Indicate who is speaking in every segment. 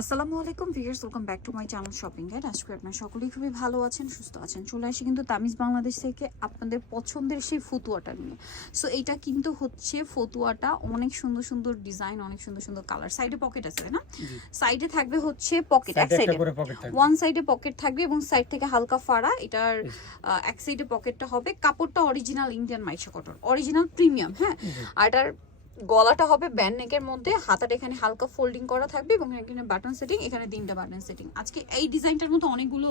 Speaker 1: আসসালামু আলাইকুম viewers welcome back to my channel shopping guide. আজকে আপনারা সকলেই খুবই ভালো আছেন সুস্থ আছেন। চলে আসি কিন্তু তামিজ বাংলাদেশ থেকে আপনাদের পছন্দের সেই ফতুয়াটা নিয়ে। সো এইটা কিন্তু হচ্ছে ফতুয়াটা অনেক সুন্দর সুন্দর ডিজাইন অনেক সুন্দর সুন্দর কালার। সাইডে পকেট আছে না? সাইডে থাকবে হচ্ছে পকেট এক
Speaker 2: সাইডে
Speaker 1: ওয়ান সাইডে পকেট থাকবে। এবং সাইড থেকে হালকা ফাড়া। এটার এক সাইডে পকেটটা হবে। কাপড়টা original Indian Maisha cotton original premium হ্যাঁ? আর এটার গলাটা হবে ব্যান্ড নেকের মধ্যে হাতাটা এখানে হালকা ফোল্ডিং করা থাকবে এবং এখানে বাটন সেটিং এখানে তিনটা বাটন সেটিং আজকে এই ডিজাইনটার মধ্যে অনেকগুলো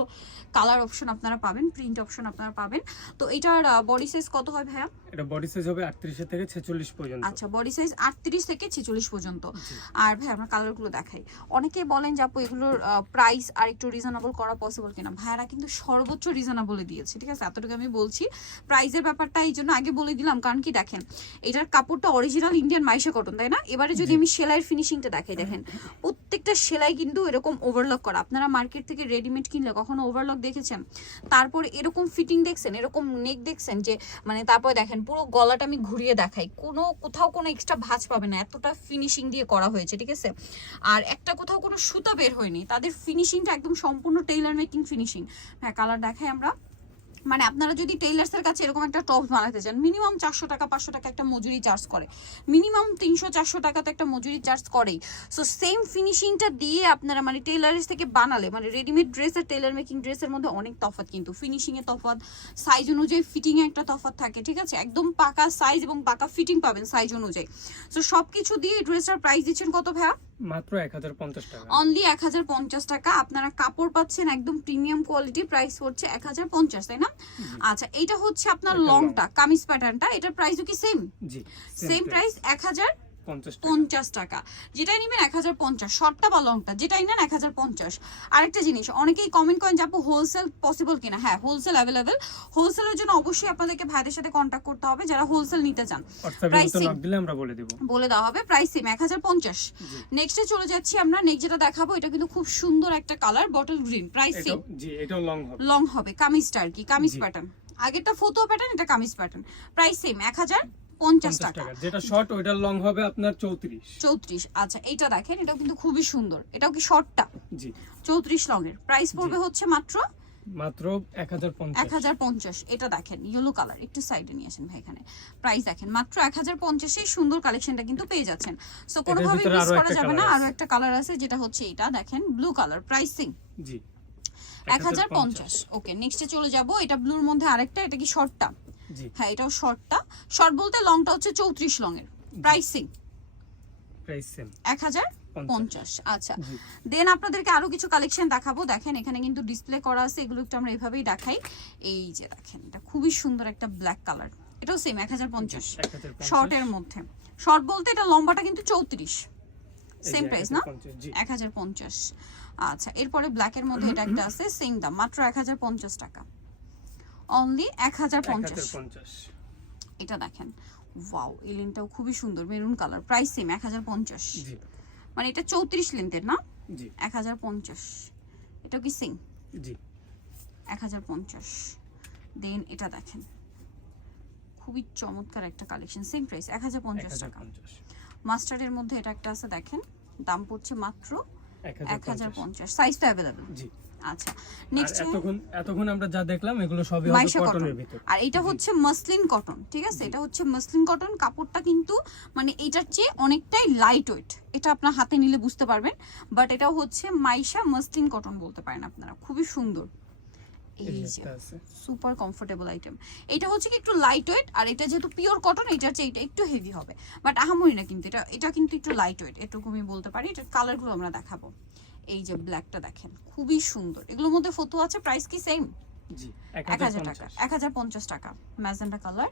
Speaker 1: কালার অপশন আপনারা পাবেন প্রিন্ট অপশন আপনারা পাবেন। তো এটার বডি সাইজ কত হয় ভাইয়া?
Speaker 2: এটা বডি সাইজ হবে 38 থেকে 46 পর্যন্ত।
Speaker 1: আচ্ছা বডি সাইজ আটত্রিশ থেকে ছেচল্লিশ পর্যন্ত। আর ভাই আমরা কালারগুলো দেখাই। অনেকে বলেন যে আপু এগুলোর প্রাইস আর একটু রিজনেবল করা পসিবল কিনা। ভাইয়ারা কিন্তু সর্বোচ্চ রিজনেবলে দিয়েছে ঠিক আছে? এতটুকু আমি বলছি। প্রাইসের ব্যাপারটা এই জন্য আগে বলে দিলাম। কারণ কি দেখেন এটার কাপড়টা অরিজিনাল ইন্ডিয়ান মাইশা কটন তাই না? এবারে যদি আমি সেলাইয়ের ফিনিশিংটা দেখাই দেখেন। প্রত্যেকটা সেলাই কিন্তু এরকম ওভারলক করা। আপনারা মার্কেট থেকে রেডিমেড কিনলে কখনো ওভারলক দেখেছেন? তারপরে এরকম ফিটিং দেখছেন এরকম নেক দেখছেন যে মানে তারপর দেখেন পুরো গলাটা আমি ঘুরিয়ে দেখাই। কোনো কোথাও কোনো এক্সট্রা ভাঁজ পাবে না। এতটা ফিনিশিং দিয়ে করা হয়েছে ঠিক আছে? আর একটা কোথাও কোনো সুতা বের হয়নি। তাদের ফিনিশিংটা একদম সম্পূর্ণ টেইলার মেকিং ফিনিশিং হ্যাঁ কালার দেখাই আমরা। মানে আপনারা যদি টেইলার্সের কাছে এরকম একটা টপ বানাতে চান মিনিমাম চারশো টাকা, পাঁচশো টাকা একটা মজুরি চার্জ করে। মিনিমাম তিনশো, চারশো টাকাতে একটা মজুরি চার্জ করেই। সো সেম ফিনিশিংটা দিয়ে আপনারা মানে টেইলার্স থেকে বানালে মানে রেডিমেড ড্রেস আর টেইলার মেকিং ড্রেসের মধ্যে অনেক তফাৎ কিন্তু। ফিনিশিংয়ে তফাৎ সাইজ অনুযায়ী ফিটিংয়ে একটা তফাৎ থাকে, ঠিক আছে? একদম পাকা সাইজ এবং পাকা ফিটিং পাবেন সাইজ অনুযায়ী। সো সব কিছু দিয়ে ড্রেসটার প্রাইস দিচ্ছেন কত ভাইয়া?
Speaker 2: মাত্র 1050 টাকা।
Speaker 1: অনলি এক হাজার পঞ্চাশ টাকা। আপনারা কাপড় পাচ্ছেন একদম প্রিমিয়াম কোয়ালিটি প্রাইস পড়ছে এক হাজার পঞ্চাশ তাই না? আচ্ছা এইটা হচ্ছে আপনার লংটা কামিজ প্যাটার্নটা এটার প্রাইসও কি সেম
Speaker 2: জি
Speaker 1: সেম প্রাইস এক হাজার
Speaker 2: 50 টাকা
Speaker 1: পঞ্চাশ টাকা। যেটাই নেবেন এক হাজার পঞ্চাশ। শর্টটা বা লংটা যেটাই নেন এক হাজার পঞ্চাশ। আরেকটা জিনিস অনেকেই কমেন্ট করেন যে আপু হোলসেল পসিবল কিনা? হ্যাঁ হোলসেল অ্যাভেলেবেল হোলসেলের জন্য অবশ্যই আপনাদেরকে ভাইদের সাথে কন্ট্যাক্ট করতে হবে যারা হোলসেল নিতে চান।
Speaker 2: আমরা বলে দেব।
Speaker 1: বলে দেওয়া হবে। প্রাইস সেম এক হাজার পঞ্চাশ। নেক্সটে চলে যাচ্ছি আমরা। নেক্সট যেটা দেখাবো এটা কিন্তু খুব সুন্দর একটা colour bottle green price same
Speaker 2: long হবে।
Speaker 1: কামিজটা আর কি কামিজ প্যাটার্ন আগেরটা ফটো প্যাটার্ন এটা কামিজ প্যাটার্ন প্রাইস সেম এক হাজার। পঞ্চাশ
Speaker 2: 50
Speaker 1: টাকা।
Speaker 2: যেটা শর্ট ওইটা লং হবে আপনার 34
Speaker 1: চৌত্রিশ। আচ্ছা এইটা দেখেন এটাও কিন্তু খুবই সুন্দর। এটাও কি শর্টটা
Speaker 2: জি।
Speaker 1: চৌত্রিশ লং এর প্রাইস পড়বে হচ্ছে মাত্র?
Speaker 2: মাত্র
Speaker 1: এক
Speaker 2: 1050
Speaker 1: হাজার পঞ্চাশ। এটা দেখেন ইয়েলো কালার একটু সাইডে নিয়ে আসেন ভাই এখানে। প্রাইস দেখেন মাত্র এক হাজার পঞ্চাশে সুন্দর কালেকশনটা কিন্তু পেয়ে যাচ্ছেন। সো কোনোভাবে মিস করা যাবে না। আরও একটা কালার আছে যেটা হচ্ছে এটা দেখেন ব্লু কালার প্রাইসিং
Speaker 2: জি।
Speaker 1: এক হাজার পঞ্চাশ। ওকে নেক্সটে চলে যাব। এটা ব্লুর মধ্যে আরেকটা এটা কি শর্টটা হ্যাঁ এটাও শর্টটা শর্ট বলতে লংটা হচ্ছে চৌত্রিশ লং এর প্রাইসিং এক হাজার পঞ্চাশ। আচ্ছা। দেন আপনাদেরকে আরও কিছু কালেকশন দেখাবো। দেখেন এখানে কিন্তু ডিসপ্লে করা আছে এগুলো একটু আমরা এভাবেই দেখাই। এই যে দেখেন এটা খুবই সুন্দর একটা ব্ল্যাক কালার এটাও সেম এক হাজার পঞ্চাশ।
Speaker 2: 1050
Speaker 1: শর্টের মধ্যে। শর্ট বলতে এটা লম্বাটা কিন্তু চৌত্রিশ। সেম প্রাইস না? এক হাজার পঞ্চাশ আচ্ছা এরপরে ব্ল্যাকের মধ্যে এটা একটা আছে সেম দাম। মাত্র এক হাজার পঞ্চাশ টাকা। অনলি এক হাজার পঞ্চাশ। এটা দেখেন। ওয়াও এই লেনটাও খুবই সুন্দর মেরুন কালার প্রাইস সেম এক হাজার পঞ্চাশ। মানে এটা চৌত্রিশ লেন্থের না? এক হাজার পঞ্চাশ। এটাও কি সেম এক হাজার পঞ্চাশ। দেন এটা দেখেন। খুবই চমৎকার একটা কালেকশন সেম প্রাইস এক হাজার পঞ্চাশ টাকা।
Speaker 2: 1050
Speaker 1: মাস্টার্ডের মধ্যে এটা একটা আছে দেখেন। দাম পড়ছে মাত্র
Speaker 2: 1050
Speaker 1: পঞ্চাশ। সাইজ তো অ্যাভেলেবেল
Speaker 2: জি।
Speaker 1: আচ্ছা নেক্সট
Speaker 2: এতক্ষণ এতক্ষণ আমরা যা দেখলাম এগুলো সবই হবে
Speaker 1: কটন
Speaker 2: কটনের ভিতর।
Speaker 1: আর এটা হচ্ছে মসলিন কটন ঠিক আছে? এটা হচ্ছে মসলিন কটন কাপড়টা কিন্তু মানে এটার চেয়ে অনেকটাই লাইট ওয়েট এটা আপনার হাতে নিলে বুঝতে পারবেন। বাট এটা হচ্ছে মাইশা মসলিন কটন বলতে পারেন আপনারা। খুবই সুন্দর।
Speaker 2: এই যে
Speaker 1: সুপার কমফোর্টেবল আইটেম এটা হচ্ছে কি একটু লাইট ওয়েট আর এটা যেহেতু পিওর কটন এটার চেয়ে এটা একটু হেভি হবে। বাট আহামরি না কিন্তু এটা এটা কিন্তু একটু লাইট ওয়েট এটুকু আমি বলতে পারি। এটার কালারগুলো আমরা দেখাবো। এই যে ব্ল্যাকটা দেখেন খুবই সুন্দর। এগুলোর মধ্যে ফটো আছে প্রাইস কি সেম এক হাজার টাকা এক হাজার পঞ্চাশ। টাকা। ম্যাজেন্ডা কালার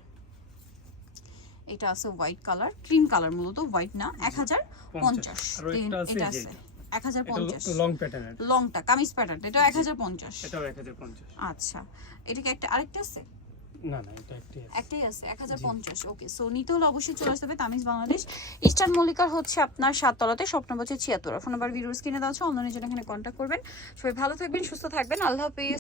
Speaker 1: এটা আছে হোয়াইট কালার ক্রিম কালার মূলত হোয়াইট না এক হাজার পঞ্চাশ। এটা আছে
Speaker 2: এটা।
Speaker 1: এক হাজার পঞ্চাশ।
Speaker 2: লং প্যাটার্নের
Speaker 1: লংটা কামিজ প্যাটার্ন এটা এক হাজার পঞ্চাশ।
Speaker 2: এটাও 1050
Speaker 1: আচ্ছা এটা কি একটা আরেকটা আছে?
Speaker 2: না না এটা
Speaker 1: একটাই আছে। এক হাজার পঞ্চাশ ওকে সো নিতে হলে অবশ্যই চলে আসতে হবে তামিজ বাংলাদেশ। ইস্টার্ন মল্লিকার হচ্ছে আপনার সাততলাতে স্বপ্ন বছর ছিয়াত্তর। ফোন নাম্বার ভিডিও কিনে দেওয়া আছে জন্য এখানে কন্ট্যাক্ট করবেন। সবাই ভালো থাকবেন সুস্থ থাকবেন। আল্লাহ হাফিজ।